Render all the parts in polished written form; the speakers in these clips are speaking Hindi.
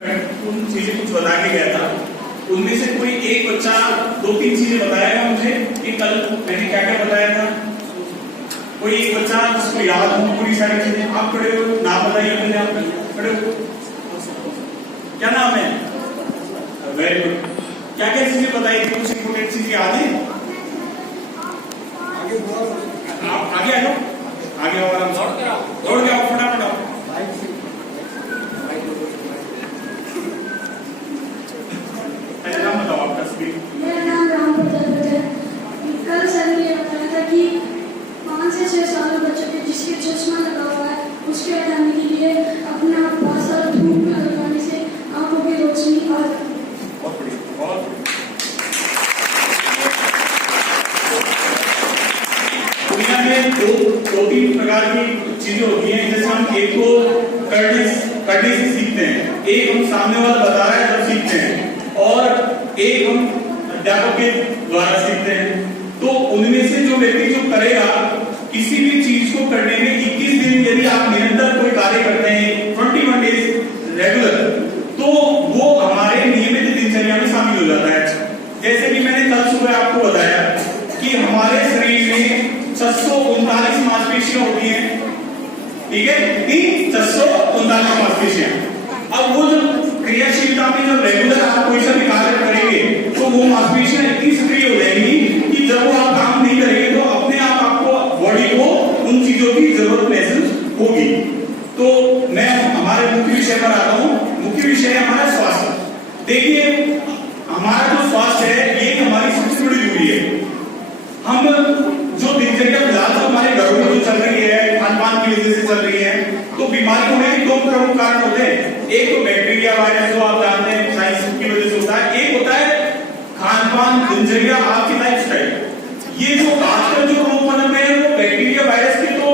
उन चीजें कुछ बता के गया था, उनमें से कोई एक बच्चा दो तीन चीजें बताएगा मुझे कि कल मैंने क्या क्या बताया था। कोई एक बच्चा जिसको याद हो पूरी सारी चीजें। आप खड़े हो, नाम बताइए अपने, आप खड़े हो, क्या नाम है? Very good. क्या क्या चीजें बताई थी, कुछ इंपोर्टेंट चीज याद है? आप आगे आ जाओ, आगे आओ, आराम से दौड़ के आओ, फटाफट आओ। नाम बताओ आपका। मेरा नाम राम प्रताप है। कल सर ने बताया था कि 5 से 6 साल बच्चों के जिसके चश्मा लगा हुआ है उसके हटाने के लिए अपना बहुत सारा धूप में लगाने से आंखों की रोशनी आ जाती है। बहुत बढ़िया, बहुत दुनिया में दो तीन प्रकार की चीजें होती हैं। जैसे हम एक को करने से सीखते हैं, एक हम सामने वाला बता रहा है तब सीखते हैं, और एक हम अध्यापक के द्वारा सीखते हैं। तो उनमें से जो व्यक्ति जो करेगा किसी भी चीज को करने में 21 दिन यदि आप निरंतर कोई कार्य करते हैं 21 डेज रेगुलर, तो वो हमारे नियमित दिनचर्या में शामिल हो जाता है। जैसे कि मैंने कल सुबह आपको बताया कि हमारे शरीर में 639 मांसपेशियां होती हैं, ठीक है, 639 मांसपेशियां। अब वो जो क्रियाशीलता में जब रेगुलर आप कोई सा भी कार्य करेंगे तो वो मांसपेशियां इतनी सक्रिय हो जाएंगी कि जब वो आप काम नहीं करेंगे तो अपने आप आपको बॉडी को उन चीजों की जरूरत महसूस होगी। तो मैं हमारे मुख्य विषय पर आता हूँ। मुख्य विषय है हमारा स्वास्थ्य। देखिए, हमारा जो स्वास्थ्य है ये हमारी सबसे बड़ी दूरी है। हम जो दिनचर्या फिलहाल तो हमारे घरों में जो चल रही है, खान पान की वजह से चल रही है, तो बीमारी होने के 2 प्रमुख कारण होते हैं। एक तो बैक्टीरिया वायरस जो आप जानते हैं साइंस की वजह से होता है, एक होता है खान पान, दिनचर्या, आपकी लाइफस्टाइल। ये जो आजकल जो रोग पनप है वो बैक्टीरिया वायरस के तो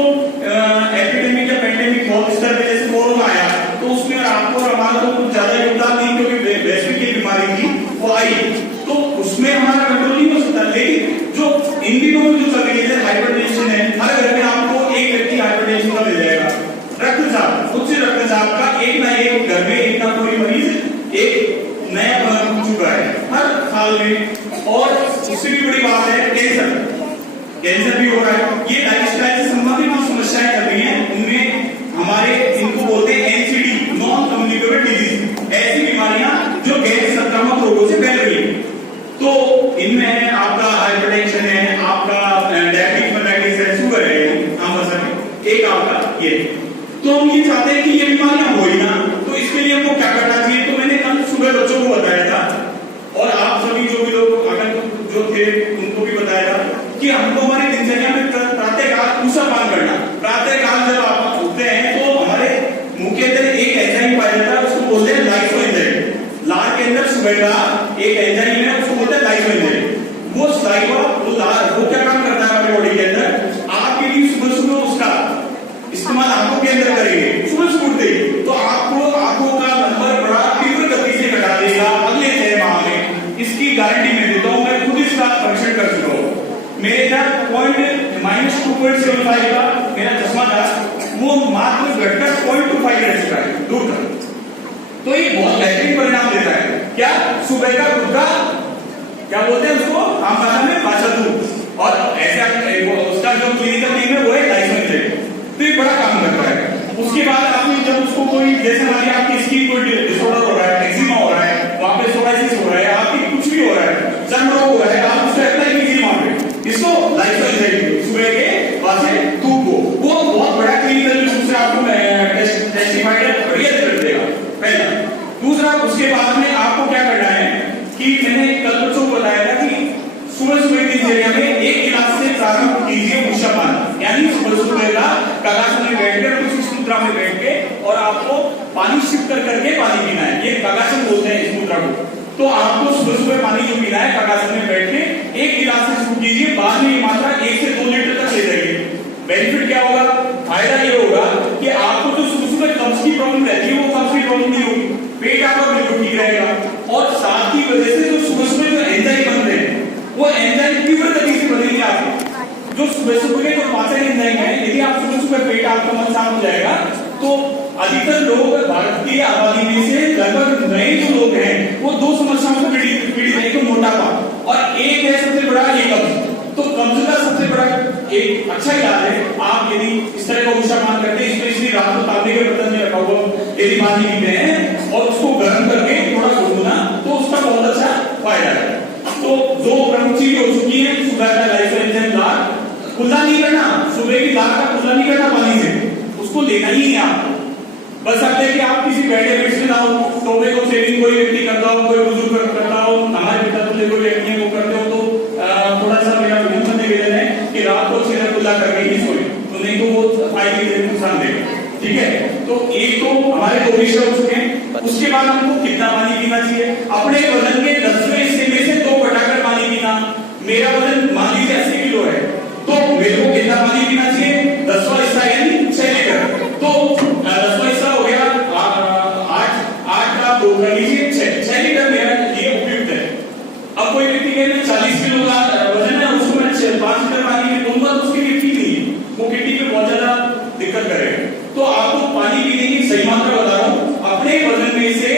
एपिडेमिक या पेंडेमिक बहुत स्तर पे जैसे कोरोना आया तो उसमें आपको और हमारा तो कुछ ज्यादा योगदान नहीं, क्योंकि वैश्विक की बीमारी थी वो आई, तो उसमें हमारा कंट्रोल नहीं हो सकता। लेकिन जो इन दिनों में जो चल रही है हाइपरटेंशन है, हर घर में आपको एक व्यक्ति हाइपरटेंशन का मिल जाएगा। रक्तचाप, उच्च रक्तचाप का एक ना एक घर में एक ना कोई मरीज एक नया बना चुका है हर साल में। और उससे भी बड़ी बात है कैंसर भी हो रहा है। ये लाइफस्टाइल से संबंधित जो समस्याएं चल रही हैं उनमें हमारे इनको बोलते हैं NCD, नॉन कम्युनिकेबल डिजीज, ऐसी बीमारियां जो गैर संक्रामक रोगों से फैल रही है। तो इनमें आपका हाइपरटेंशन है, आपका डायबिटीज मेलाइटिस है, शुगर है, एक आपका ये। तो हम ये चाहते हैं कि ये बीमारियां हो ही ना, तो इसके लिए हमको क्या करना चाहिए। तो मैंने कल सुबह बच्चों को बताया था और आप सभी जो भी लोग जो थे उनको भी बताया था कि हमको हमारी दिनचर्या में प्रातःकाल पूसा पान करना। प्रातःकाल जब आप उठते हैं तो हमारे मुंह के अंदर एक एंजाइम पाया जाता है, उसको बोलते हैं लाइसोएंजाइम। लार के अंदर सुबह का एक एंजाइम है, उसको बोलते हैं लाइसोएंजाइम। वो क्या काम करता है हमारी बॉडी के अंदर, आपके लिए सुबह सुबह उसका इस्तेमाल आंखों के अंदर करेंगे सुबह सुबह उठते ही, तो आपको आंखों का नंबर बड़ा तीव्र गति से घटा देगा अगले 6 माह में। इसकी गारंटी मैं देता हूं, मैं खुद इसका परीक्षण कर चुका हूं। मेरे इधर -2.75 का मेरा चश्मा था, वो मात्र घटकर 0.25 रह चुका है दूर तक। तो ये बहुत बेहतरीन परिणाम देता है। क्या? सुबह का खुद का क्या बोलते हैं उसको आम भाषा में पाचन दूध, और ऐसा उसका जो क्लिनिकल नेम है वो है लाइसोएंजाइम। तो ये बड़ा काम करता है। उसके बाद आपने जब उसको कोई जैसे मान लिया आपकी स्किन कोई डिसऑर्डर हो रहा है, एक्जिमा हो रहा है, वहां पे सोराइसिस हो रहा है, आपकी कुछ भी हो रहा है, चर्म रोग हो रहा है, आप उसको अप्लाई कीजिए वहां पे इसको लाइसोएंजाइम सुबह के बाद से धूप को, वो बहुत बड़ा क्लिनिकल रूप से आपको टेस्टिफाइड है, बढ़िया रिजल्ट देगा। पहला। दूसरा, उसके बाद में आपको क्या करना है कि मैंने कल बच्चों को बताया था कि सुबह सुबह की दिनचर्या में 1 गिलास से प्रारंभ कीजिए मूषापान, यानी सुबह सुबह का कगासन में बैठकर कुछ इस मुद्रा में बैठ के और आपको पानी शिफ्ट कर करके पानी पीना है। ये कगासन बोलते हैं इस मुद्रा को। तो आपको सुबह सुबह पानी जो पीना है कगासन में बैठ के 1 गिलास से शुरू कीजिए, बाद में ये मात्रा 1 से 2 लीटर तक ले जाइए। बेनिफिट क्या होगा? फायदा ये होगा कि आपको जो सुबह सुबह कब्ज की प्रॉब्लम रहती है वो कब्ज की प्रॉब्लम नहीं होगी, पेट आपका बिल्कुल ठीक रहेगा। और साथ की वजह से जो सुबह सुबह जो एंजाइम बन रहे हैं वो एंजाइम तीव्र गति से बनेंगे। आपको जो सुबह सुबह के जो पाचन एंजाइम है, यदि आप सुबह सुबह पेट आपका मन साफ हो जाएगा तो अधिकतर लोग भारत की आबादी में से लगभग और एक है सबसे बड़ा ये कब्ज। तो कब्ज का सबसे बड़ा एक अच्छा इलाज है, आप यदि इस तरह का ऊषापान करते हैं, स्पेशली रात को तांबे के बर्तन में रखा हुआ यदि पानी पीते हैं और उसको गर्म करके थोड़ा गुनगुना, तो उसका बहुत अच्छा फायदा है। तो दो प्रमुख चीज हो चुकी है, सुबह का लाइसोएंजाइम लार कुल्ला नहीं करना, सुबह की लार का कुल्ला नहीं करना पानी से, उसको लेना ही है आपको। बस अब देखिए आप किसी बैड हैबिट्स में ना हो, टोबे को सेविंग कोई व्यक्ति करता हो, कोई बुजुर्ग करता हो, हमारे पिता तो कोई व्यक्ति है वो करते हो, तो थोड़ा सा मेरा विनम्र निवेदन है कि रात को अच्छे से कुल्ला करके ही सोए, तो नहीं तो वो फायदे से नुकसान देगा। ठीक है, तो एक तो हमारे दो विषय हो चुके हैं। उसके बाद हमको कितना पानी पीना चाहिए, अपने वजन के 10वें हिस्से में से 2 घटाकर पानी पीना। मेरा वजन मान लीजिए 80 किलो है, तो मेरे को कितना पानी पीना चाहिए, 10वां हिस्सा यानी 6 लीटर। तो 10वां हिस्सा हो गया 8 का 2 कर लीजिए 6 लीटर मेरा लिए उपयुक्त है। अब कोई व्यक्ति कहते 40 किलो का वजन है, उसको मैं 5 लीटर पानी में दूंगा, तो उसके लिए ठीक नहीं है, वो किडनी पे बहुत ज्यादा दिक्कत करेगा। तो आपको पानी पीने की सही मात्रा बता रहा हूं, अपने वजन में से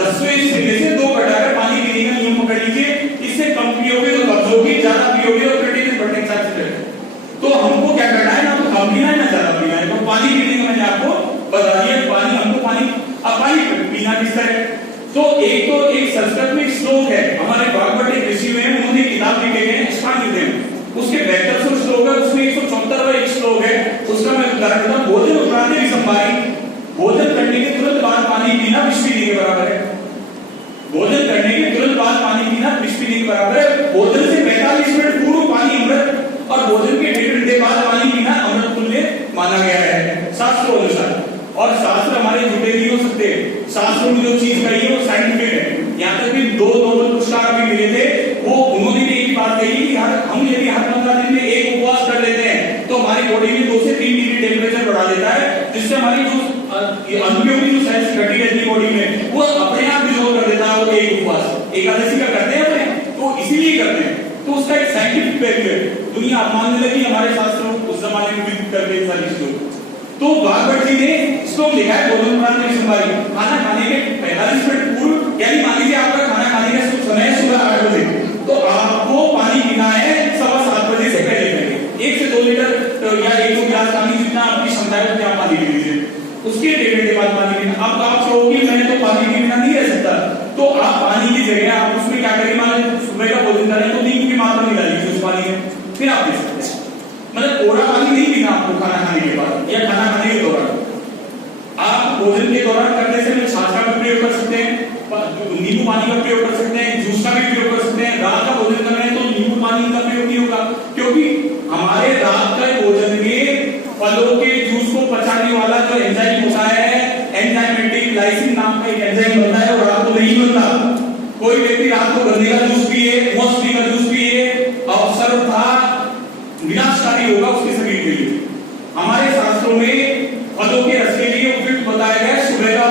10वें हिस्से में से 2 घटाकर पानी पीने का नियम पकड़ लीजिए। इससे कम पियोगे तो कब्ज होगी, ज्यादा पियोगे तो क्रिटिकल बढ़ने के चांसेस है। तो हमको क्या करना है, ना तो कम पीना है ना ज्यादा पीना है। तो पानी पीने का मैंने आपको बता दिया, पानी हमको पानी पीना किस तरह। तो एक संस्कृत में श्लोक है, हमारे भागवत एक ऋषि में उन्होंने किताब लिखे हैं अष्टांग, उसके 72 श्लोक है, उसमें 174वां एक श्लोक है, उसका मैं उदाहरण देता हूं। भोजन उपरांत संभारी, भोजन करने के तुरंत बाद पानी पीना विष पीने के बराबर है। भोजन करने के तुरंत बाद पानी पीना विष पीने के बराबर है। भोजन से 45 मिनट पूर्व पानी अमृत, और भोजन के 1.5 घंटे बाद पानी पीना अमृत तुल्य माना गया है शास्त्रों अनुसार। और शास्त्र हमारे झूठे नहीं हो सकते, शास्त्रों में जो चीज कही है वो साइंटिफिक है। यहाँ तक कि 2 नोबेल पुरस्कार भी मिले थे, वो उन्होंने भी एक बात कही कि हम यदि हर 15 दिन में एक उपवास कर लेते हैं तो हमारी बॉडी में 2 से 3 डिग्री टेम्परेचर बढ़ा देता है, जिससे हमारी जो अंगों की जो सेल्स घटी रहती है बॉडी में, वो अपने आप डिसॉल्व कर देता है। वो एक उपवास एकादशी का करते हैं अपने, तो इसीलिए करते हैं। तो उसका एक साइंटिफिक वैल्यू है, दुनिया मानने लगी हमारे शास्त्रों उस जमाने में भी करते सारी चीजों। तो भागवत जी ने श्लोक लिखा है, भोजन उपरांत संभारी, खाना खाने के 45 मिनट पूर्व, यानी मान लीजिए आपका खाना खाने का समय सुबह 8 बजे, तो आपको पानी पीना है 7:15 बजे से पहले 1 से 2 लीटर या 1 गिलास पानी, जितना आपकी क्षमता है उतना आप पानी पी लीजिए। उसके 1.5 घंटे बाद पानी पीना। अब आप कहोगे मैं तो पानी के बिना नहीं रह सकता, तो आप पानी की जगह आप उसमें क्या करें, मान सुबह का भोजन करें तो नींबू की मात्रा मिला लीजिए उस पानी में, फिर आप पी सकते हैं। मतलब कोरा पानी नहीं पीना आपको खाना खाने के बाद या खाना खाने के दौरान। आप भोजन के दौरान करने से छाछ का भी प्रयोग कर सकते हैं, नींबू पानी का प्रयोग कर सकते हैं, जूस का भी प्रयोग कर सकते हैं। रात का भोजन कर रहे हैं तो नींबू पानी का प्रयोग नहीं होगा, क्योंकि हमारे रात का भोजन में फलों के जूस को पचाने वाला जो एंजाइम होता है, एंजाइमेटिक लाइसिन नाम का एक एंजाइम बनता है, और रात को नहीं बनता। कोई व्यक्ति रात को गन्ने का जूस पिए, मौसमी का जूस पिए, और सर्वथा विनाशकारी होगा उसके शरीर के लिए। हमारे शास्त्रों में फलों के रस के लिए उपयुक्त बताया गया है सुबह का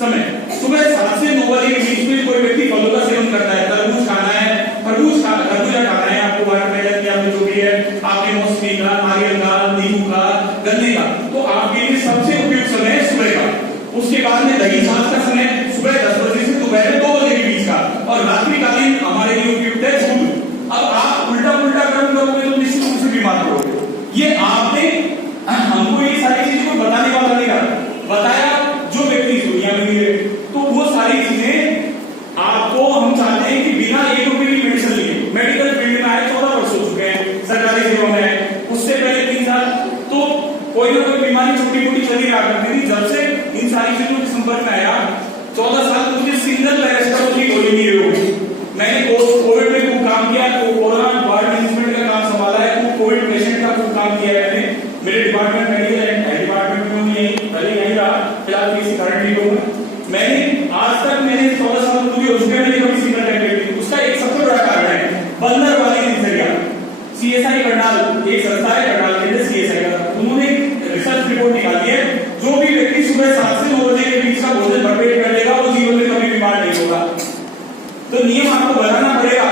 समय। सुबह 7 से 9 बजे के बीच में कोई व्यक्ति फलों का सेवन करता है, तरबूज खाना है, खरबूजा खाना है, आपको वाटरमेलन या जो भी है, आपने मौसमी का, नारियल का, नींबू का, गन्ने का, तो आपके लिए सबसे उपयुक्त समय है सुबह का। उसके बाद में दही छाछ का समय सुबह 10 बजे से दोपहर 2 बजे के बीच का, और रात्रिकालीन हमारे लिए उपयुक्त है दूध। अब आप उल्टा क्रम करोगे तो निश्चित रूप से बीमार पड़ोगे। ये आपने हमको ये सारी चीजें को बताने वाला नहीं बताया, जो व्यक्ति इस दुनिया में मिले, तो वो सारी चीजें आपको हम चाहते हैं कि बिना 1 रुपए की मेडिसिन लिए, मेडिकल फील्ड में आए 14 वर्ष हो चुके हैं, सरकारी सेवा में आए, उससे पहले 3 साल, तो कोई ना कोई बीमारी छोटी मोटी चली रहा करती थी। जब से इन सारी चीजों के संपर्क में आया, 14 साल मुझे सिंगल रेस्टोरेंट की गोली नहीं होगी। मैंने कोविड में खूब काम किया, तो कोरोना वार्ड मैनेजमेंट का काम संभाला है, कोविड पेशेंट का खूब काम किया है मैंने। मेरे डिपार्टमेंट मेडिकल एंड डिपार्टमेंट में मैं पहले यही रहा, फिलहाल किसी कारण नहीं होगा। मैंने आज तक मैंने 14 साल पूरी हो चुके हैं, मैंने कभी सिंगल अटैक की। उसका एक सबसे बड़ा कारण है बंदर वाले दिनचर्या। सीएसआई करनाल एक संस्था है, करनाल के अंदर सीएसआई का, उन्होंने रिसर्च रिपोर्ट निकाली है, जो भी व्यक्ति सुबह 7 से 9 बजे के बीच का भोजन भरपेट कर लेगा वो जीवन में कभी बीमार नहीं होगा। तो नियम आपको बनाना पड़ेगा।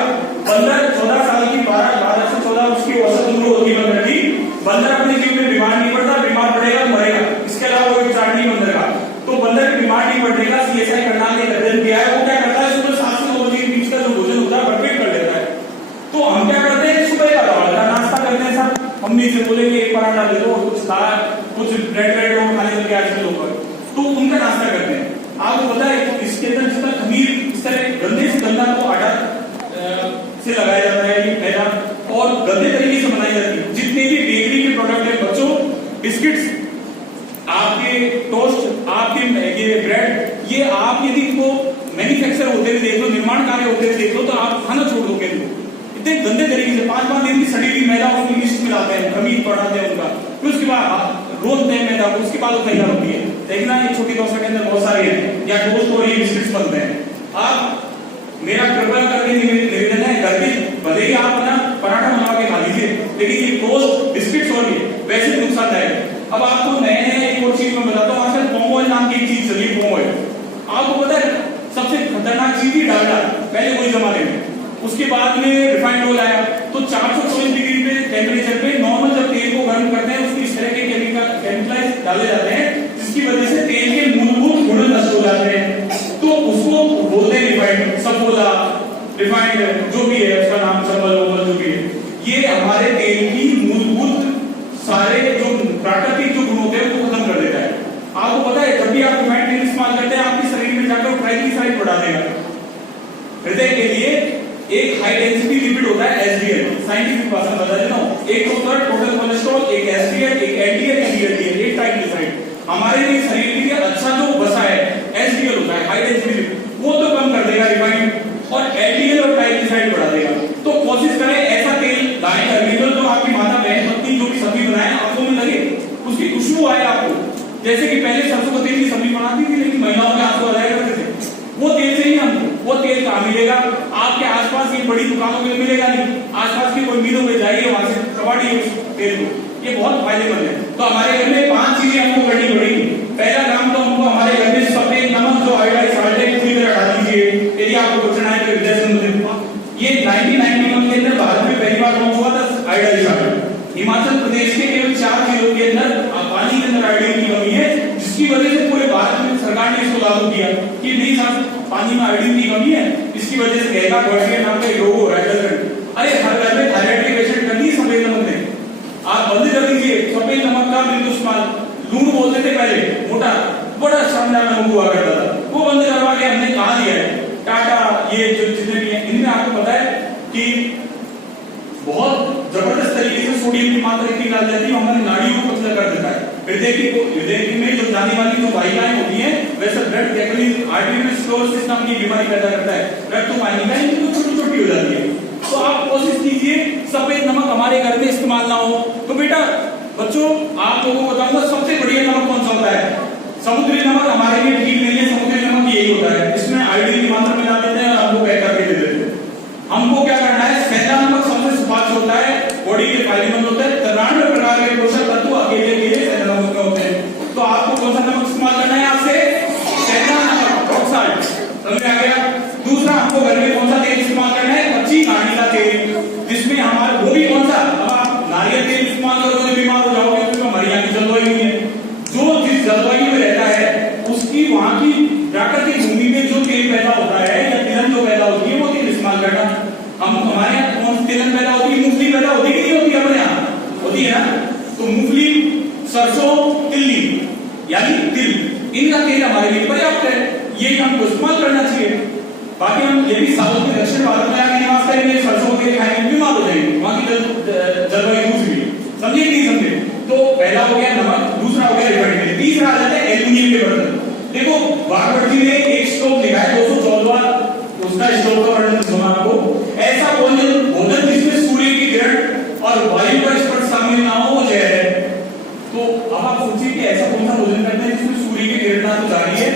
बंदर 14 साल की 12 से 14 उसकी औसत उम्र होती है बंदर की। बंदर अपने जीवन में बीमार नहीं पड़ता, बीमार पड़ेगा मरेगा, इसके अलावा कोई विचार नहीं बंदर का। तो बंदर बीमार नहीं पड़ेगा, सीएसआई करनाल ने अध्ययन किया है। वो क्या करता है, सुबह 7 से 9 बजे के बीच का जो भोजन होता है भरपेट कर लेता है, गंदे से गंदा को आटा से लगाया जाता है ये मैदा, और गंदे तरीके से बनाई जाती है। जितने भी बेकरी के प्रोडक्ट है बच्चों, बिस्किट्स, आपके टोस्ट, आपके ये ब्रेड, ये आप यदि इनको मैन्युफैक्चर होते हुए देख लो, निर्माण कार्य होते हुए देख लो, तो आप खाना छोड़ दोगे इनको। इतने गंदे तरीके से 5-5 दिन की सड़ी हुई मैदा उसमें लिस्ट मिलाते हैं, खमीर पढ़ाते हैं उनका, फिर उसके बाद रोलते हैं मैदा को, उसके बाद वो तैयार होती है। देखना ये छोटी डोसा के अंदर बहुत सारे हैं, या टोस्ट और ये बिस्किट्स बनते हैं। आप मेरा कृपया करके निवेदन है, घर के भले ही आप ना पराठा बना के खा लीजिए, लेकिन ये टोस्ट, बिस्किट्स और ये वैसे नुकसानदायक है। अब आपको नए नए एक और चीज मैं बताता हूँ, आजकल पॉम ऑयल नाम की एक चीज चली, पॉम ऑयल। आपको पता है सबसे खतरनाक चीज ही डालडा, पहले कोई जमाने में, उसके बाद में रिफाइंड ऑयल आया। तो 424 डिग्री पे टेम्परेचर पे नॉर्मल जब तेल को गर्म करते हैं, उसकी इस तरह के केमिकल्स डाले जाते हैं, जिसकी वजह से तेल के मूलभूत गुण नष्ट हो जाते हैं। तो उसको बोलते हैं रिफाइंड, सफोला, रिफाइंड जो भी है उसका नाम, सफल जो भी है, ये हमारे तेल की मूलभूत सारे जो प्राकृतिक जो गुण होते हैं वो खत्म कर देता है। आपको पता है जब भी आप रिफाइंड तेल इस्तेमाल करते हैं, आपके शरीर में जाकर ट्राइग्लिसराइड बढ़ा देगा। हृदय के लिए एक हाई डेंसिटी लिपिड होता है एसडीएल, साइंटिफिक भाषा में बता देता हूं। एक तो होता है टोटल कोलेस्ट्रॉल, एक एसडीएल, एक एलडीएल, एक डीएल, एक ट्राइग्लिसराइड। हमारे लिए शरीर के लिए अच्छा जो वसा है एसडीएल होता है, हाई डेंसिटी लिपिड, वो तो कम कर देगा रिफाइंड, और एलडीएल और ट्राइग्लिसराइड बढ़ा देगा। तो कोशिश करें ऐसा तेल लाएं घर में जो आपकी माता बहन पत्नी जो भी सब्जी बनाए आंखों में लगे, उसकी खुशबू आए आपको। जैसे कि पहले सरसों का तेल की सब्जी बनाती थी, लेकिन महिलाओं के आंसू आ जाया करते थे, वो तेल से ही हमको वो तेल कहाँ मिलेगा? आपके आसपास ये बड़ी दुकानों में मिलेगा नहीं, आसपास की कोई मिलों में जाइए, वहां से कबाड़िए उस तेल को, ये बहुत फायदेमंद है। तो हमारे घर में 5 चीजें हमको करनी पड़ेगी। पहला काम तो हमको हमारे घर में सफेद नमक जो आयोडाइज साल्ट है पूरी तरह हटा दीजिए। यदि आपको क्वेश्चन आए तो विद्या से मुझे ये 1991 के अंदर भारत में पहली बार लॉन्च हुआ था आयोडाइज साल्ट। हिमाचल प्रदेश के केवल 4 जिलों के अंदर पानी के अंदर आयोडीन की कमी है, जिसकी वजह से पूरे भारत में सरकार ने इसको लागू किया कि नहीं साहब पानी में आयोडीन की कमी है, इसकी वजह से गैला गॉइटियर नाम का एक रोग हो रहा है। अरे हर घर में थायराइड के पेशेंट कर दी सफेद नमक ने, आप बंद कर दीजिए सफेद नमक का बिल्कुल इस्तेमाल। लूण बोलते थे पहले, मोटा बड़ा शानदार नमक हुआ करता था, वो बंद करवा के हमने कहा दिया है। टाटा ये जो जितने भी हैं, इनमें आपको पता है कि बहुत जबरदस्त तरीके से सोडियम की मात्रा इतनी डाल जाती है, हमारी नाड़ियों को पतला कर देता है। हृदय में जो जाने वाली जो वाहिकाएं होती हैं, वैसे ब्लड कैपिलरी आर्टरी में स्क्लेरोसिस नाम की बीमारी पैदा करता है, रक्त वाहिकाएं इनकी छोटी छोटी हो जाती है। तो आप कोशिश कीजिए सफेद नमक हमारे घर में इस्तेमाल ना हो। तो बेटा बच्चों आप लोगों को बताऊंगा सबसे बढ़िया नमक कौन सा होता है? समुद्री नमक हमारे लिए ठीक नहीं है, समुद्री नमक यही होता है, इसमें आयोडीन की मात्रा मिला देते हैं और आपको पैक करके दे देते हैं। हमको क्या करना है? सेंधा नमक सबसे सुपाच्य होता है, बॉडी के फायदेमंद होता है, 93 प्रकार के पोषक तत्व अकेले सेंधा नमक में होते हैं। तो आपको कौन सा नमक इस्तेमाल करना है? आपसे सेंधा नमक, रॉक साल्ट, समझ आ गया? दूसरा हमको घर में कौन सा तेल इस्तेमाल करना है? कच्ची घानी का तेल, जिसमें हमारा वो भी कौन सा? अब आप नारियल तेल इस्तेमाल करोगे बीमार हो जाओगे, क्योंकि हमारी यहाँ की जलवायु नहीं है। जो जिस जलवायु में रहता है उसकी वहां की प्राकृतिक भूमि में जो तेल पैदा होता है या तिलहन जो पैदा होती है वो तेल इस्तेमाल करना। हम हमारे यहाँ कौन सी तिलहन पैदा होती है? मूंगफली पैदा होती है कि नहीं होती? हमारे यहाँ होती है ना। तो मूंगफली, सरसों, तिल्ली यानी तिल, इनका तेल हमारे लिए पर्याप्त है, ये हमको इस्तेमाल करना चाहिए। बाकी हम ये भी साउथ में दक्षिण भारत में आके निवास करेंगे, सरसों तेल खाएंगे, बीमार हो जाएंगे, वहां की जलवायु दूसरी है, समझे कि नहीं समझे? तो पहला हो गया नमक, दूसरा हो गया रिफाइंड तेल, तीसरा आ जाता है एल्यूमिनियम के बर्तन। देखो बागवती ने एक स्टोव लिखा है 214वां, उसका स्टोव का वर्णन सुना आपको। ऐसा भोजन जिसमें सूर्य की किरण और वायु का स्पर्श शामिल ना हो वो जहर है। तो अब आप सोचिए कि ऐसा कौन सा भोजन करते हैं जिसमें सूर्य की किरण ना तो जा रही है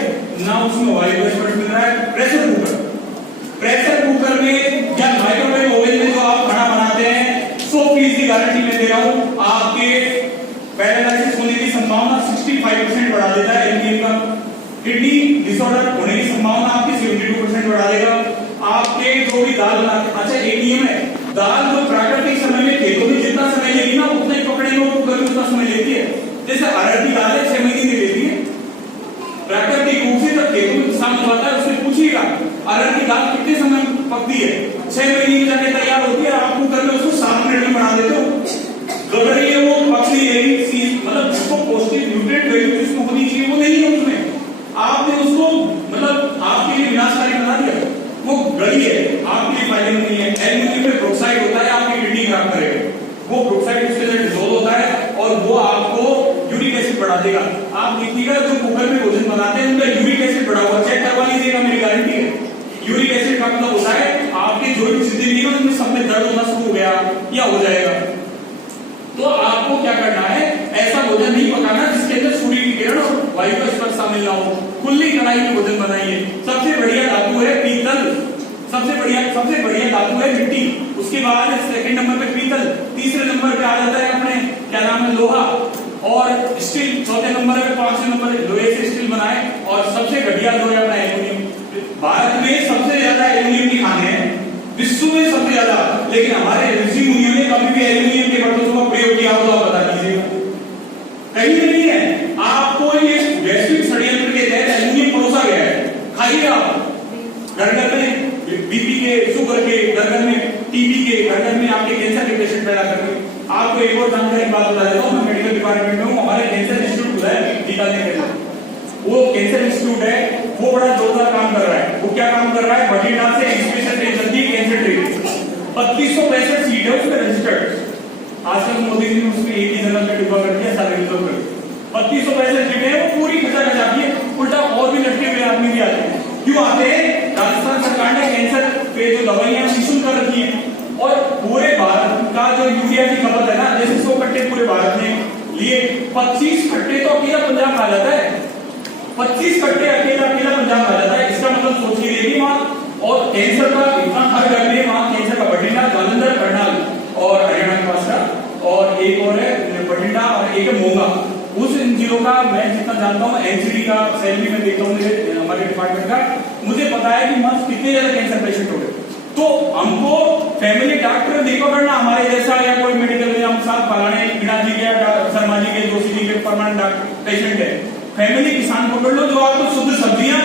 ना उसमें वायु का स्पर्श मिल रहा है? प्रेशर कुकर, प्रेशर कुकर में या माइक्रोवेव ओवन में जो आप खाना बनाते हैं 100% की गारंटी मैं दे रहा हूं, आपके पैरालिसिस होने की संभावना 65% बढ़ा देता है एल्यूमिनियम का। किडनी डिसऑर्डर होने की संभावना आपकी 72% बढ़ा देगा। आपके जो भी दाल बनाते, अच्छा एक नियम है, दाल जो प्राकृतिक समय में खेतों में जितना समय लेगी ना उतना ही पकड़ेंगे वो कुकर में उतना समय लेती है। जैसे अरहर की दाल है 6 महीने में लेती है प्राकृतिक रूप से, जब खेतों में किसान लगाता है उससे पूछिएगा अरहर की दाल कितने समय में पकती है? 6 महीने में जाके तैयार होती है, आप कुकर में उसको 7 मिनट में बना देते हो। गड़ रही है वो पकड़ी है, मतलब उसको पौष्टिक न्यूट्रिएंट वैल्यू जिसमें होनी चाहिए वो नहीं है उसमें, आपने उसको मतलब आपके लिए विनाशकारी बना दिया। वो दिन ही में सब में दर्द होना शुरू हो गया या हो जाएगा। तो आपको क्या करना है, ऐसा भोजन नहीं पकाना जिसके अंदर सूर्य की किरण और वायु का स्पर्श शामिल ना हो। खुली कढ़ाई में भोजन बनाइए। सबसे बढ़िया धातु है पीतल, सबसे बढ़िया धातु है मिट्टी। उसके बाद सेकंड नंबर पे पीतल, तीसरे नंबर पे आ जाता है अपने क्या नाम है लोहा और स्टील, चौथे नंबर पे, पांचवें नंबर लोहे से स्टील बनाए और सबसे घटिया जो है अपना एल्यूमिनियम। भारत में सबसे ज्यादा एल्यूमिनियम की खाने हैं, विश्व में सबसे ज्यादा, लेकिन हमारे ऋषि मुनियों ने कभी भी एल्यूमिनियम के बर्तनों का प्रयोग किया हो तो आप बता दीजिएगा, कहीं नहीं है। आपको ये वैश्विक षड्यंत्र के तहत एल्यूमिनियम परोसा गया है, खाइए आप। घर में बीपी के, शुगर के, घर में टीबी के, घर में आपके कैंसर के पेशेंट पैदा करके। आपको एक और जानकारी बात बता देता हूँ, मैं मेडिकल डिपार्टमेंट में हूँ, हमारे कैंसर इंस्टीट्यूट खुला है बीकानेर के, वो कैंसर इंस्टीट्यूट है, वो बड़ा जोरदार काम कर रहा है। वो क्या काम कर रहा है, बठिंडा से स्पेशल ट्रेन चलती है कैंसर ट्रेन, 3265 सीट है उसमें रजिस्टर्ड। आजकल मोदी जी ने उसमें एक ही जगह पे डिब्बा कर दिया, सारे रिजर्व कर 3265 सीटें हैं, वो पूरी खचा जाती है। उल्टा और भी लटके हुए आदमी भी आते हैं। क्यों आते हैं? राजस्थान सरकार ने कैंसर पे जो दवाइयां निःशुल्क कर रखी है और पूरे भारत का जो यूरिया की खपत है ना, जैसे 100 कट्टे पूरे भारत में लिए, 25 कट्टे तो अकेला पंजाब खा जाता है। 25 कट्टे अकेला पंजाब खा जाता है। इसका मतलब सोचिए देखिए वहां, और कैंसर का इतना हर घर में वहां कैंसर का बठिंडा, जालंधर, करनाल और हरियाणा के पास का, और एक और है बठिंडा और एक है मोगा। उस इन जिलों का मैं जितना जानता हूँ, एनसीडी का सैलरी में देखता हूँ हमारे डिपार्टमेंट का, मुझे पता है कि वहां कितने ज्यादा कैंसर पेशेंट हो गए। तो हमको फैमिली डॉक्टर नहीं पकड़ना हमारे जैसा, या कोई मेडिकल में हम साथ फलाने मीणा जी के, शर्मा जी के, जोशी जी के परमानेंट पेशेंट है। फैमिली किसान पकड़ लो जो आपको शुद्ध सब्जियां,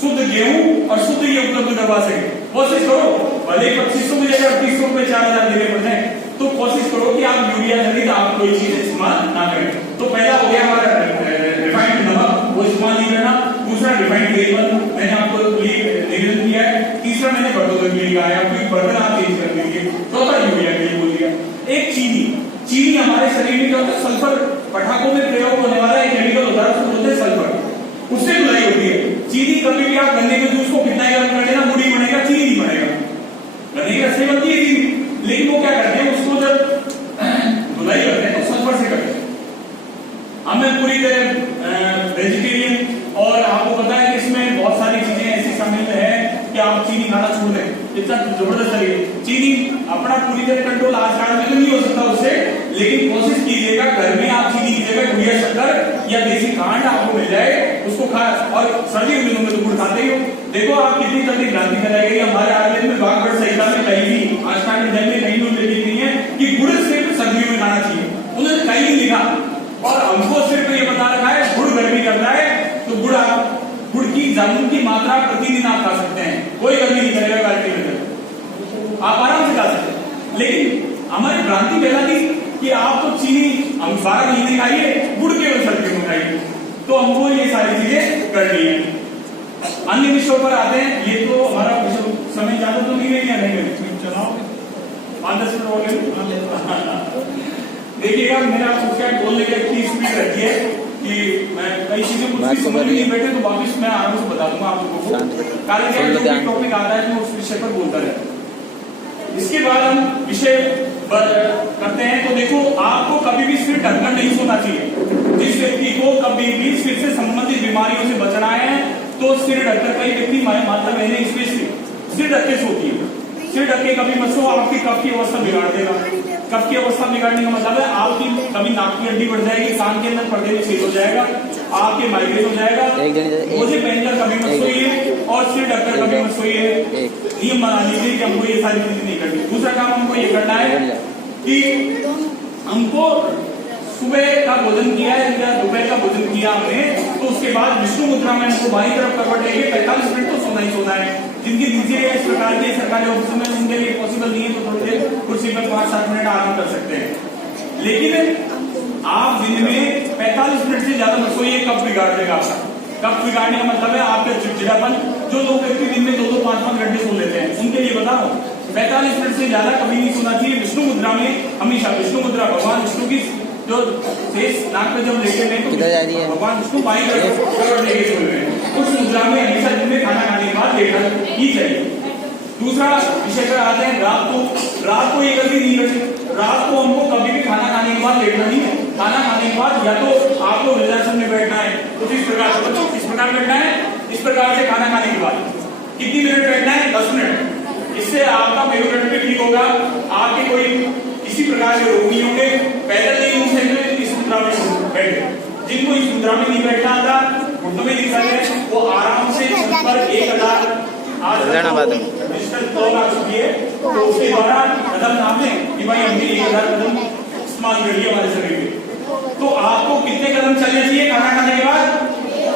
शुद्ध गेहूं और शुद्ध ये उपलब्ध करवा सके। कोशिश करो, भले 2500 की जगह 3800 पे 4000 देने पड़ जाए, तो कोशिश करो कि आप यूरिया खरीद आप कोई चीज इस्तेमाल ना करें। तो पहला हो गया हमारा रिफाइंड नमक, वो इस्तेमाल नहीं करना। दूसरा रिफाइंड तेल मैंने आपको निवेदन किया है। तीसरा मैंने बर्तनों के लिए कहा है, आपकी बर्तन आप चेंज कर दीजिए। चौथा यूरिया के लिए बोल दिया। एक चीनी हमारे शरीर में क्या होता है, सल्फर, पटाखों में प्रयोग होने वाला एक केमिकल होता है, उसको बोलते हैं सल्फर, उससे धुलाई होती है। चीनी कभी भी आप गन्ने के जूस को कितना गर्म कर लेना, मुड़ी बनेगा, चीनी नहीं बनेगा। गन्ने की रस्सी बनती है चीनी, लेकिन वो क्या करते हैं, उसको जब धुलाई करते हैं तो सल्फर से करते हैं। हमें पूरी तरह वेजिटेरियन, और आपको पता है कि इसमें बहुत सारी चीजें ऐसी शामिल है कि आप चीनी खाना छोड़ दें, इतना जबरदस्त है चीनी। अपना पूरी तरह कंट्रोल आज काल में तो नहीं हो सकता उससे, लेकिन कोशिश कीजिएगा घर में आप चीनी की जगह गुड़िया शक्कर या देसी खांड आपको मिल जाए, उसको खा। और सर्दियों के दिनों में तो गुड़ खाते ही हो। देखो आप कितनी जल्दी क्रांति फैलाई गई हमारे आयुर्वेद में, बागवट संहिता में कहीं भी आज काल में जन्म में कहीं भी उल्लेखित नहीं है कि गुड़ सिर्फ सर्दियों में खाना चाहिए, उन्होंने कहीं नहीं लिखा। और हमको सिर्फ ये बता रखा है गुड़ गर्मी करता है, तो गुड़ की जामुन की मात्रा प्रतिदिन आप खा सकते हैं, कोई गर्मी नहीं करेगा गाड़ी में, आप आराम से खा सकते हैं। लेकिन हमारी भ्रांति फैला दी कि आप तो चीनी हम 12 महीने खाइए, गुड़ केवल सर्दियों में खाइए। तो हमको ये सारी चीजें करनी है। अन्य विषयों पर आते हैं। ये तो हमारा समय ज्यादा तो नहीं है, चलाओ 5-10 मिनट हो गए। देखिएगा मेरा उसका बोलने की इतनी स्पीड रहती है कि मैं कई चीजें कुछ समझ नहीं बैठे तो वापिस मैं आराम से बता दूंगा आप लोगों को। कारण टॉपिक आता है मैं उस विषय पर बोलता रहता। इसके बाद हम विषय करते हैं। तो देखो, आपको कभी भी सिर ढककर नहीं सोना चाहिए। जिस व्यक्ति को कभी भी सिर से संबंधित बीमारियों से बचना है तो सिर ढककर, कई व्यक्ति माता बहने स्पेशली सिर ढक के सोती है। सिर ढक के कभी मत सो, आपकी कफ की अवस्था बिगाड़ देगा। कफ की अवस्था बिगाड़ने का मतलब है आपकी कभी नाक की हड्डी बढ़ जाएगी, कान के अंदर पर्दे में छेद हो जाएगा, आपके माइग्रेन हो जाएगा। मुझे पहनकर कभी मत सोइए और सिर ढककर कभी मत सोइए। नियम बना लीजिए कि हमको ये सारी चीजें नहीं करनी। दूसरा काम हमको ये करना है कि हमको सुबह का भोजन किया है या दोपहर का भोजन किया हमने, तो उसके बाद विष्णु मुद्रा में हमको बाईं तरफ करवट लेके 45 मिनट तो सोना ही सोना है। जिनकी दिनचर्या इस प्रकार के सरकारी ऑफिस में उनके लिए पॉसिबल नहीं है तो थोड़ी देर कुर्सी पर 5-7 मिनट आराम कर सकते हैं। लेकिन आप दिन में 45 मिनट से ज्यादा मत सोइए, कब बिगाड़ देगा आपका। कब बिगाड़ने का मतलब है आपका चिड़चिड़ापन। जो लोग व्यक्ति दिन में 2-2, 5-5 घंटे सो लेते हैं उनके लिए बता रहा हूँ, 45 मिनट से ज्यादा कभी नहीं सोना चाहिए। विष्णु मुद्रा में हमेशा, विष्णु मुद्रा भगवान विष्णु की जो शेष नाक में जब लेटे हैं तो भगवान विष्णु बाईं तरफ लेके सो रहे हैं। उस मुद्रा में हमेशा दिन में खाना खाने के बाद लेटना ही चाहिए। दूसरा विषय पर आते हैं रात को ये गलती नहीं करनी। रात को हमको कभी भी खाना खाने के बाद लेटना नहीं है। खाना खाने के बाद या तो आपको वृद्धाश्रम में बैठना है, कुछ इस प्रकार से, इस प्रकार बैठना है, इस प्रकार से खाना खाने के बाद कितनी मिनट बैठना है? 10 मिनट। इससे आपका पेरोडक्ट ठीक होगा, आपके कोई किसी प्रकार के रोग नहीं होंगे। पैदल नहीं घूम सकते, इस मुद्रा में बैठे। जिनको इस मुद्रा में नहीं बैठना आता, घुटनों में दिखा है, वो आराम से छत पर 1000 तो उसके द्वारा कदम नापे कि भाई हमने 1000 कदम इस्तेमाल कर लिया हमारे शरीर में। तो आपको कितने कदम चलने चाहिए खाना खाने के बाद?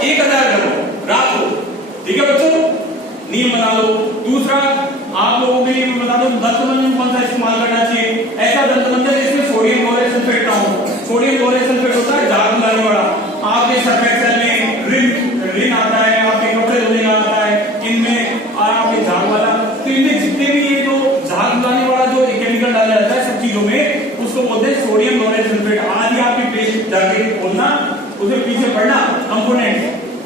1000 कदम रात को। ठीक है बच्चों, नियम बना लो। दूसरा आप लोगों के लिए मैं बता दूं, दंत मंजन कौन सा इस्तेमाल करना चाहिए? ऐसा दंत मंजन जिसमें सोडियम क्लोराइड सल्फेट ना हो। सोडियम क्लोराइड सल्फेट होता है झाग बुलाने वाला। आपके सर्फेक्सल में रिन आता है, आपके कपड़े धोने का आता है, इनमें और आपके झाग वाला, तो इनमें जितने भी ये जो झाग बुलाने वाला जो केमिकल डाला जाता है सब चीजों में, उसको बोलते हैं सोडियम क्लोराइड सल्फेट। आज ही आपकी पेज जाके खोलना, उसमें पीछे पढ़ना कंपोनेंट,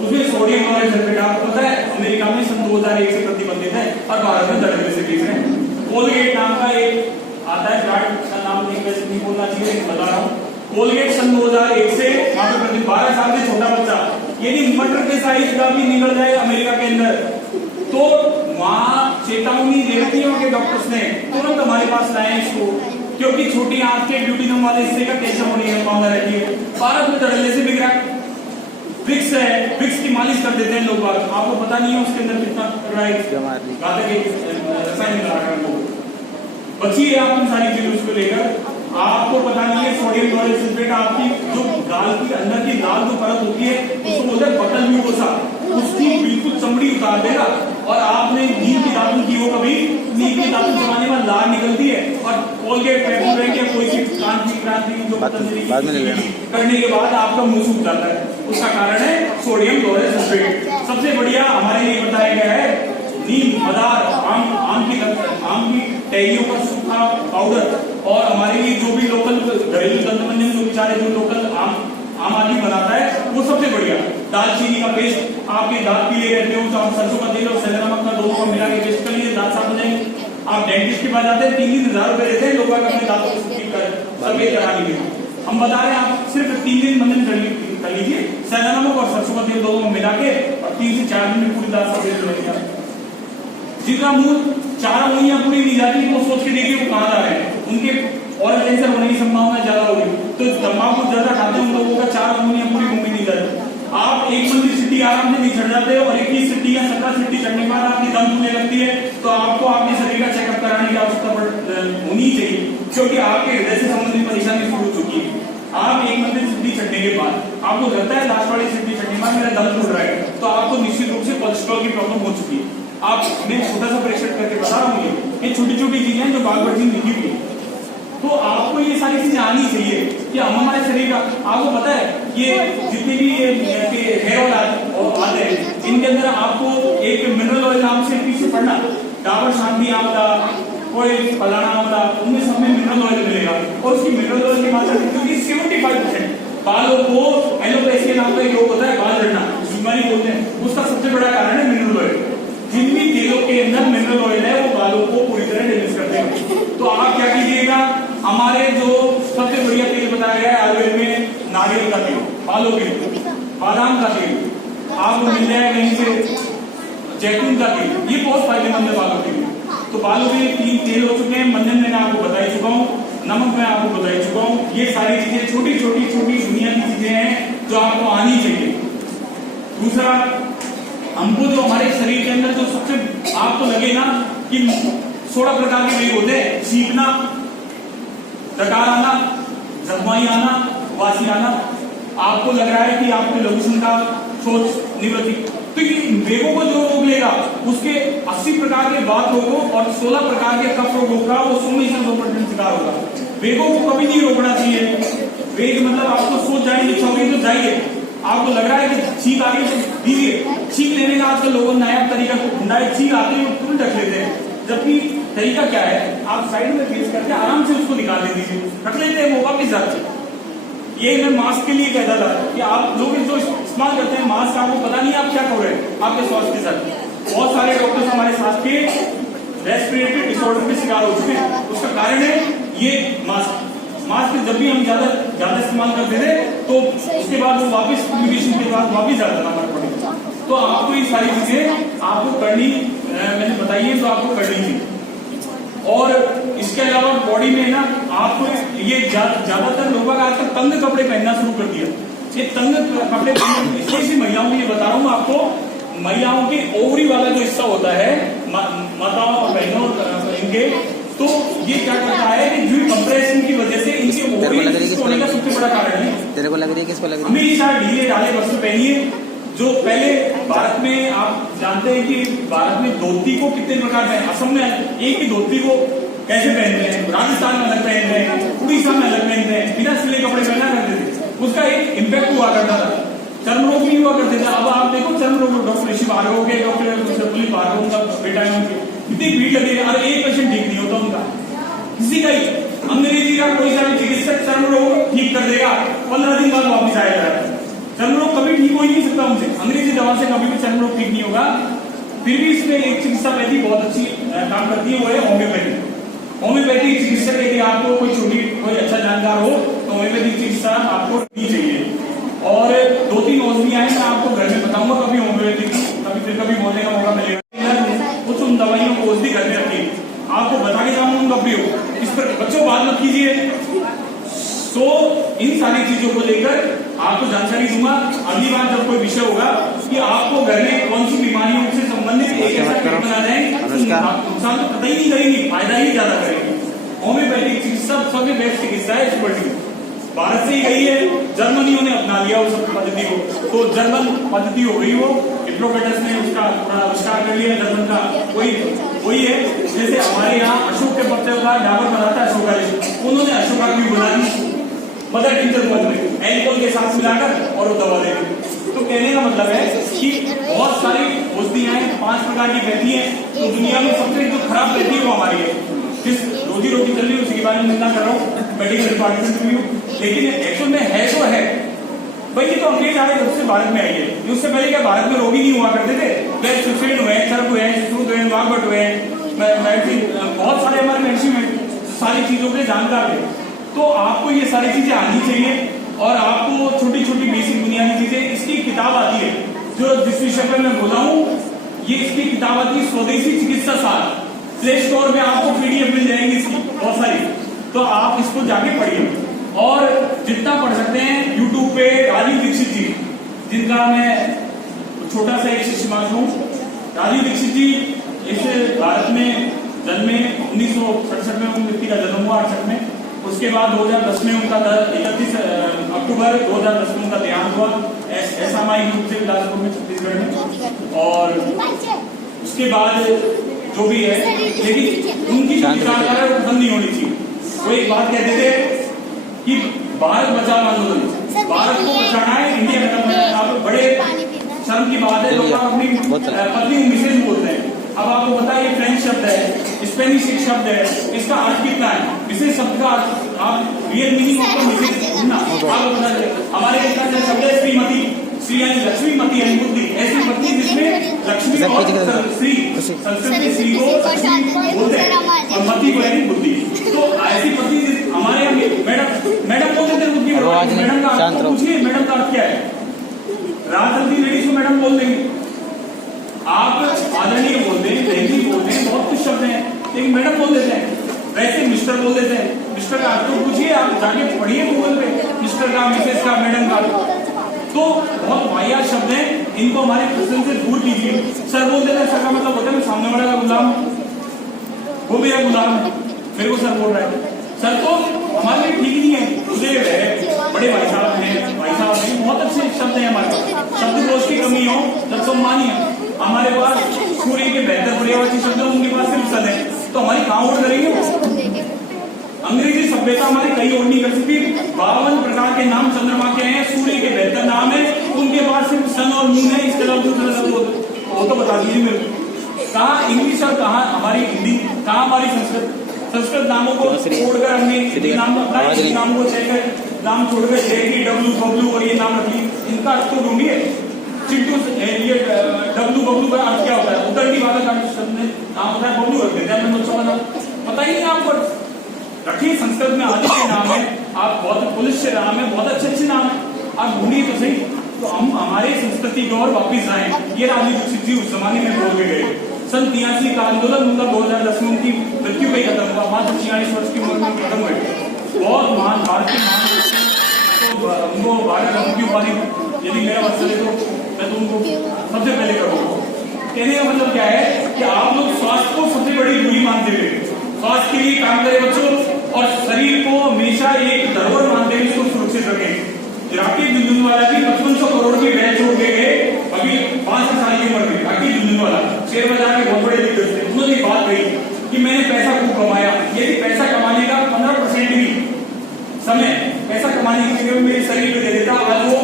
उसमें सोडियम क्लोराइड सल्फेट। आपको पता है अमेरिका में सन 2001 से प्रतिबंधित है और भारत में 10 से 20 है। कोलगेट नाम का एक आता है ब्रांड का नाम नहीं बोलना चाहिए, बता रहा हूँ। कोलगेट सन 2001 से वहां पे 12 साल से छोटा बच्चा यदि मटर के साइज का भी निकल जाए अमेरिका के अंदर, तो वहां चेतावनी दे रखी है उनके डॉक्टर्स ने, तुरंत हमारे पास लाए इसको, क्योंकि छोटी आंख के ड्यूटीजम वाले हिस्से का कैंसर होने की संभावना रहती है। भारत में धड़ल्ले से बिक रहा है। विक्स है, विक्स की मालिश कर देते हैं लोग, आपको पता नहीं है उसके अंदर कितना रसायन मिला रखा है। बचिए आप उन सारी चीजों को लेकर। आपको पता नहीं है सोडियम क्लोराइड सल्फेट आपकी जो गाल की अंदर की लाल जो परत होती है उसको बोलते हैं बटन म्यूकोसा, उसकी बिल्कुल चमड़ी उतार देगा। और आपने नीम की दातुन की हो कभी? नीम की दातुन चबाने में लार निकलती है और कोलगेट पेप्सोडेंट या कोई सी क्रांति जो पतंजलि करने के बाद आपका मुंह सूख जाता है, उसका कारण है सोडियम क्लोराइड सल्फेट। सबसे बढ़िया हमारे लिए बताया गया है नीम, मदार, आम की टहनियों का सूखा पाउडर, और हमारे लिए जो भी लोकल घरेलू दंत मंजन जो बेचारे जो लोकल आम आदमी बनाता है वो सबसे बढ़िया। दालचीनी का पेस्ट, आपके दांत पीले रहते हो तो आप सरसों का तेल और सेंधा नमक का दोनों को मिला के पेस्ट कर लीजिए, दांत साफ हो जाएंगे। आप डेंटिस्ट के पास जाते हैं, 3-3 हजार रुपए देते हैं लोग अपने दांतों को ठीक कर सफेद कराने के लिए। हम बता रहे हैं आप सिर्फ 3 दिन मंजन कर लीजिए, सेंधा नमक और सरसों का तेल दोनों को मिला के, और 3 से 4 दिन में पूरी दांत सफेद हो जाएगी। जिनका मुंह 4 उंगलियां पूरी नहीं जाती वो सोच के देखिए वो कहां जा रहे हैं, उनके और कैंसर होने की संभावना ज्यादा होगी। तो तंबाकू ज्यादा खाते हैं उन लोगों का 4 उंगलियां पूरी घूमी नहीं जाती। आप 1 मंजिल सीढ़ी आराम से नहीं चढ़ जाते और 21 सीढ़ी या 17 सीढ़ी चढ़ने के बाद आपकी दम घूमने लगती है, तो आपको आपके शरीर का चेकअप कराने की आवश्यकता होनी चाहिए, क्योंकि आपके हृदय से संबंधित परेशानी शुरू हो चुकी है। आप 1 मंजिल सीढ़ी चढ़ने के बाद आपको लगता है लास्ट वाली सीढ़ी चढ़ने के बाद मेरा दम घुट रहा है, तो आपको निश्चित रूप से कोलेस्ट्रॉल की प्रॉब्लम हो चुकी है। आप मैं छोटा सा परीक्षण करके बता रहा हूँ, ये छोटी छोटी चीजें जो बागवत जी लिखी हुई, तो आपको ये सारी चीजें आनी चाहिए कि हम हमारे शरीर का, आपको पता है ये जितने भी हेयर ऑयल आते हैं इनके अंदर आपको एक मिनरल ऑयल नाम से पीछे पढ़ना, डाबर शांति आमला, कोई फलाना आमला, उनमें सब में मिनरल ऑयल मिलेगा, और उसकी मिनरल ऑयल की मात्रा क्योंकि 75% बालों को एलोपेशिया नाम का एक रोग होता है, बाल झड़ना बीमारी बोलते हैं, उसका सबसे बड़ा कारण है मिनरल ऑयल। जिन भी तेलों के अंदर मिनरल ऑयल है वो बालों को पूरी तरह डैमेज करते हैं। तो आप क्या कीजिएगा, हमारे जो सबसे बढ़िया तेल बताया गया है आयुर्वेद में, नारियल का तेल, बालों के लिए, बादाम का तेल आपको मिल जाए कहीं से, जैतून का तेल, ये बहुत फायदेमंद है बालों के लिए। तो बालों के 3 तेल हो चुके हैं, मंजन मैंने आपको बता ही चुका हूँ, नमक मैं आपको बता ही चुका हूँ। ये सारी चीजें छोटी छोटी दुनिया की चीजें हैं जो आपको आनी चाहिए। दूसरा, हमको जो हमारे शरीर के अंदर जो सबसे आपको लगे ना कि 16 प्रकार के वेग होते हैं, छींकना, डकार आना, जख्माई आना, वासी आना, आपको लग रहा है कि आपके लघुशन का सोच निवृत्ति, तो ये वेगों को जो रोक लेगा उसके 80 प्रकार के बात रोगों और 16 प्रकार के कफ रोगों का वो 100% शिकार होगा। वेगों को कभी नहीं रोकना चाहिए। वेग मतलब आपको सोच जाने की इच्छा होगी तो जाइए, आपको लग रहा है कि छींक आ रही तो दीजिए। छींक लेने का आजकल लोगों ने नया तरीका ढूंढा है, छींक आते ही तुरंत रख लेते हैं, जबकि तरीका क्या है, आप साइड में फेस करके आराम से उसको निकाल दीजिए, रख लेते हैं वो वापिस जाते। ये मैं मास्क के लिए कहता था कि आप लोग जो इस्तेमाल करते हैं मास्क, आपको पता नहीं आप क्या कर रहे हैं आपके स्वास्थ्य के साथ। बहुत सारे डॉक्टर्स हमारे साथ के रेस्पिरेटरी डिसऑर्डर के शिकार हो चुके हैं। उसका कारण है ये मास्क जब भी हम ज्यादा इस्तेमाल करते थे तो उसके बाद वो वापस फ्यूमिगेशन के बाद वापस ज्यादा नंबर पड़ेगा। तो आपको ये सारी चीजें आपको करनी मैंने बताई है तो आपको करनी थी। और इसके अलावा बॉडी में ना आपको ये ज्यादातर लोगों का आजकल तंग कपड़े पहनना शुरू कर दिया। ये तंग कपड़े पहनना इसलिए महिलाओं को ये बता रहा हूँ आपको, महिलाओं के ओवरी वाला जो हिस्सा होता है माताओं और बहनों इनके, तो ये क्या करता है कि जो कंप्रेशन की वजह से इनके ओवरी होने का सबसे बड़ा कारण है। तेरे को लग रही है किसको लग रही है? हमेशा ढीले ढाले वस्त्र पहनिए। जो पहले भारत में आप जानते हैं कि भारत में धोती को कितने प्रकार हैं। असम में एक ही धोती को कैसे पहनते हैं, राजस्थान में अलग पहनते हैं, उड़ीसा में अलग पहनते हैं, बिना सिले कपड़े पहना करते थे। उसका एक इम्पैक्ट हुआ करता था, चर्म रोग भी हुआ करते थे। अब आप देखो चर्म रोग, डॉक्टर ऋषि भार्गव हो गए, डॉक्टर पुलिस भार्गव, उनका बेटा है, उनकी इतनी भीड़ लगी है, अरे एक पेशेंट ठीक नहीं होता उनका, किसी का ही। अंग्रेजी का कोई सा भी चिकित्सक चर्म रोग ठीक कर देगा, 15 दिन बाद वापिस आएगा। चर्म रोग कभी ठीक हो ही नहीं सकता उनसे, अंग्रेजी दवा से कभी भी चर्म रोग ठीक नहीं होगा। फिर भी इसमें एक चिकित्सा पद्धति बहुत अच्छी काम करती है, वो है होम्योपैथी। होम्योपैथिक चिकित्सक यदि आपको कोई अच्छा जानकार हो तो होम्योपैथिक चिकित्सा आपको दी चाहिए। और 2-3 औषधियां हैं, मैं आपको घर में बताऊंगा कभी होम्योपैथिक, कभी बोलने का मौका मिलेगा। कुछ उन दवाइयों को औषधि घर में रखिए, आपको बता के जाऊंगा उनका प्रयोग। इस पर बच्चों बात मत कीजिए। तो इन सारी चीजों को लेकर आपको जानकारी दूंगा अगली बार जब कोई विषय होगा कि आपको घर में कौन सी बीमारियों से संबंधित एक ऐसा किट बना दें, नुकसान तो पता ही नहीं करेंगे, फायदा ही ज्यादा करेंगे। होम्योपैथिक चिकित्सा सबसे बेस्ट चिकित्सा है इस वर्ल्ड। भारत से ही गई है, जर्मनियों ने अपना लिया उस पद्धति को, तो जर्मन पद्धति हो गई वो। हिप्पोक्रेटस ने उसका थोड़ा आविष्कार कर लिया जर्मन का, वही है। जैसे हमारे यहाँ अशोक के पत्ते का डाबर बनाता है अशोका, उन्होंने अशोका की बना दी मदर टिंचर मध में एल्कोहल के साथ मिलाकर और वो दवा देंगे। तो कहने का मतलब है कि बहुत सारी औषधियां हैं, 5 प्रकार की बहती हैं। तो दुनिया में सबसे जो खराब बहती है वो हमारी है, जिस रोजी रोटी चल रही है उसके बारे में निंदा कर रहा हूँ, मेडिकल डिपार्टमेंट में भी। लेकिन एक्चुअल में है तो है भाई, ये तो अंग्रेज आए जब से भारत में आई है। उससे पहले क्या भारत में रोगी नहीं हुआ करते थे? सुसेन हुए, सर्प हुए, सुश्रुत हुए, वागबट हुए, बहुत सारे हमारे मेडिसिन सारी चीजों के जानकार थे। तो आपको ये सारी चीजें आनी चाहिए और आपको छोटी छोटी बेसिक बुनियादी चीजें, इसकी किताब आती है जो जिस विषय पर मैं बोला हूँ, ये इसकी किताब आती है स्वदेशी चिकित्सा सार। प्ले स्टोर में आपको पीडीएफ मिल जाएंगी इसकी बहुत सारी, तो आप इसको जाके पढ़िए। और जितना पढ़ सकते हैं यूट्यूब पे राजीव दीक्षित जी, जिनका मैं छोटा सा एक शिष्य मानता हूँ। राजीव दीक्षित जी इस भारत में जन्मे 1967 में, उन व्यक्ति का जन्म हुआ 68 में। उसके बाद 2010 में उनका 31 अक्टूबर 2010 में उनका देहांत हुआ एसामाई ग्रुप से बिलासपुर में, छत्तीसगढ़ में। और उसके बाद जो भी है, लेकिन उनकी जो विचारधारा बंद नहीं होनी चाहिए। वो एक बात कहते थे कि भारत बचाओ आंदोलन, भारत को बचाना है, इंडिया खत्म करना है। आप बड़े शर्म की बात है, लोग अपनी पत्नी मिसेज बोलते हैं। अब आपको पता है ये फ्रेंच शब्द है, स्पेनिश एक शब्द है, इसका अर्थ कितना है? मिसेज शब्द का आप रियल मीनिंग ऑफ मिसेज ना आपको पता है। हमारे कितना शब्द है श्रीमती, श्री यानी लक्ष्मीमती यानी बुद्धि, ऐसी पत्नी जिसमें लक्ष्मी और श्री, संस्कृत में श्री को लक्ष्मी बोलते हैं और मती को यानी बुद्धि। तो ऐसी पत्नी हमारे मैडम बोलते थे बुद्धि, मैडम का अर्थ पूछिए, मैडम का अर्थ क्या है? राजनीति लेडीज को मैडम बोल देंगे, आप आदरणीय बोलते हैं, लहंगी बोलते हैं, बहुत कुछ शब्द हैं, लेकिन मैडम बोल देते हैं। वैसे मिस्टर बोल देते हैं, मिस्टर का अर्थ तो पूछिए, आप जाके पढ़िए गूगल पे, मिस्टर का, मिसेस का, मैडम का। तो बहुत वाहियात शब्द हैं, इनको हमारे प्रश्न से दूर कीजिए। सर बोल देते हैं, सर का मतलब होता है मैं सामने वाला का गुलाम, वो मेरा गुलाम है, मेरे को सर बोल रहा है। सर तो हमारे लिए ठीक नहीं है, उदय है, बड़े भाई साहब हैं, बहुत अच्छे शब्द हैं हमारे पास। शब्दकोश की कमी हो तब सम्मानीय। हमारे पास सूर्य के बेहतर पर्यावाची शब्द, उनके पास सिर्फ सन है, तो हमारी कहाँ ओढ़ करेंगे? अंग्रेजी सभ्यता हमारी कहीं ओढ़ नहीं कर सकती। 52 प्रकार के नाम चंद्रमा के हैं, सूर्य के बेहतर नाम है, उनके पास सिर्फ सन और मून है, इसके अलावा दूसरा शब्द वो तो बता दीजिए मेरे को। कहाँ इंग्लिश और कहाँ हमारी हिंदी, कहाँ हमारी संस्कृत? संस्कृत नामों को छोड़कर हमने हिंदी नाम अपना, हिंदी नाम को चेक नाम छोड़कर जेडी, डब्ल्यू, बब्लू और ये नाम रखी, इनका अर्थ तो ढूंढिए। चिट्टू ये डब्लू बब्लू का अर्थ क्या होता है, उतरती वाला का शब्द में नाम होता है बब्लू रख देते हैं अपने बच्चों का नाम, पता ही नहीं आपको। रखिए, संस्कृत में आदित्य नाम है, आप बहुत पुलिस नाम है, बहुत अच्छे अच्छे नाम है, आप ढूंढिए तो सही। तो हम हमारे संस्कृति की ओर वापिस आए। ये रानी दीक्षित जी उस जमाने में बोल के गए। सन 83 का आंदोलन उनका 2010 में उनकी मृत्यु पे खत्म हुआ, मात्र 46 वर्ष की उम्र में खत्म हुए। बहुत महान भारतीय महान, तो उनको भारत रत्न की उपाधि यदि मेरा अवसर है तो मैं तो उनको सबसे पहले करूंगा। कहने का मतलब क्या है कि आप लोग स्वास्थ्य को सबसे बड़ी दूरी मानते हुए स्वास्थ्य के लिए काम करें बच्चों, और शरीर को हमेशा एक धरोहर मानते हुए इसको सुरक्षित रखें। राकेश झुनझुनवाला भी 5500 करोड़ की व्यय छोड़ के गए अभी 5 साल की उम्र में। राकेश झुनझुनवाला शेयर बाजार के बहुत बड़े दिग्गज थे, उन्होंने बात कही कि मैंने पैसा खूब कमाया, यदि पैसा कमाने का 15% भी समय पैसा कमाने के लिए मेरे शरीर में दे देता, आज वो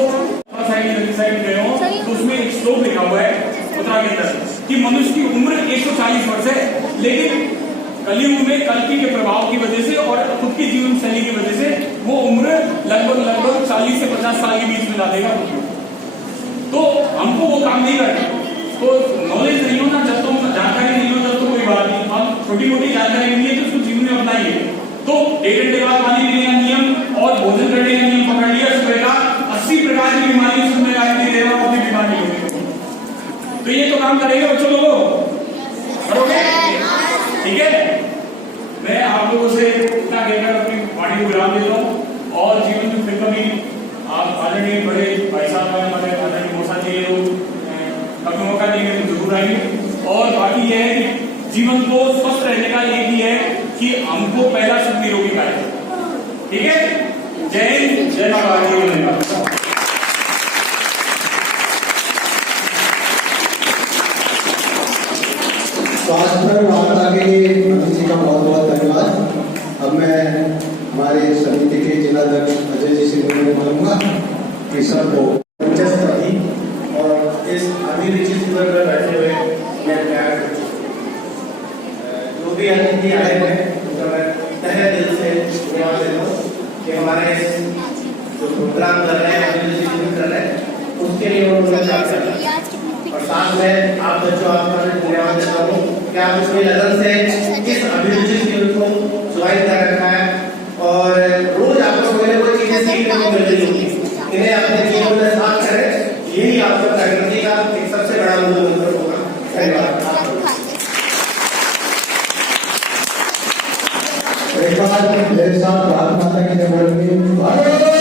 साइड गए हो तो उसमें एक श्लोक लिखा हुआ है उत्तराखंड कि मनुष्य की उम्र 140 वर्ष है, लेकिन कलयुग में कल्कि के प्रभाव की वजह से और खुद की जीवन शैली की वजह से वो उम्र लगभग 40 से 50 साल के बीच में ला देगा। तो हमको वो काम नहीं करना। तो नॉलेज नहीं हो ना, जब तुम जानकारी नहीं हो तब तो कोई बात नहीं, हम छोटी मोटी जानकारी नहीं है तो उसको जीवन में अपनाइए। तो 1 घंटे बाद पानी पीने का नियम और भोजन करने का नियम पकड़ लिया, सुबह का 80 प्रकार की बीमारी उसमें नहीं दे रहा, अपनी बीमारी होगी। तो ये तो काम करेंगे बच्चों लोगों, करोगे? ठीक है, मैं आप लोगों से इतना कहकर अपनी वाणी को विराम देता हूँ। और जीवन में फिर कभी आप आदरणीय बड़े भाई साहब हमारे आदरणीय मोसा जी कभी मौका देंगे तो जरूर आएंगे। और बाकी यह है कि जीवन को स्वस्थ रहने का एक ही है कि हमको पहला सब निरोगी पाए। ठीक है, जय हिंद, जय माता। स्वास्थ्य पर वार्ता के लिए अमित जी का बहुत बहुत धन्यवाद। अब मैं हमारे समिति के जिला अध्यक्ष अजय जी से बोलूंगा कि सबको दिलचस्प थी और इस अभिरुचि शिविर में बैठे हुए मैं प्यार जो भी अतिथि आए हैं उनका मैं तहे दिल से धन्यवाद देता हूँ कि हमारे जो प्रोग्राम कर रहे हैं, अभिरुचि शिविर कर रहे हैं, उसके लिए उन्होंने काम कर रहा है। और साथ में आप बच्चों आपका भी धन्यवाद देता हूँ कि आप इसमें लगन से इस अभिरुचि शिविर को ज्वाइन कर रखा है और रोज आपको कोई ना कोई चीजें सीखने को मिल रही होगी। इन्हें अपने जीवन में साथ करें, यही आपका प्रकृति का एक सबसे बड़ा मूल मंत्र होगा। धन्यवाद। एक बार मेरे साथ भारत माता की जय बोलेंगे।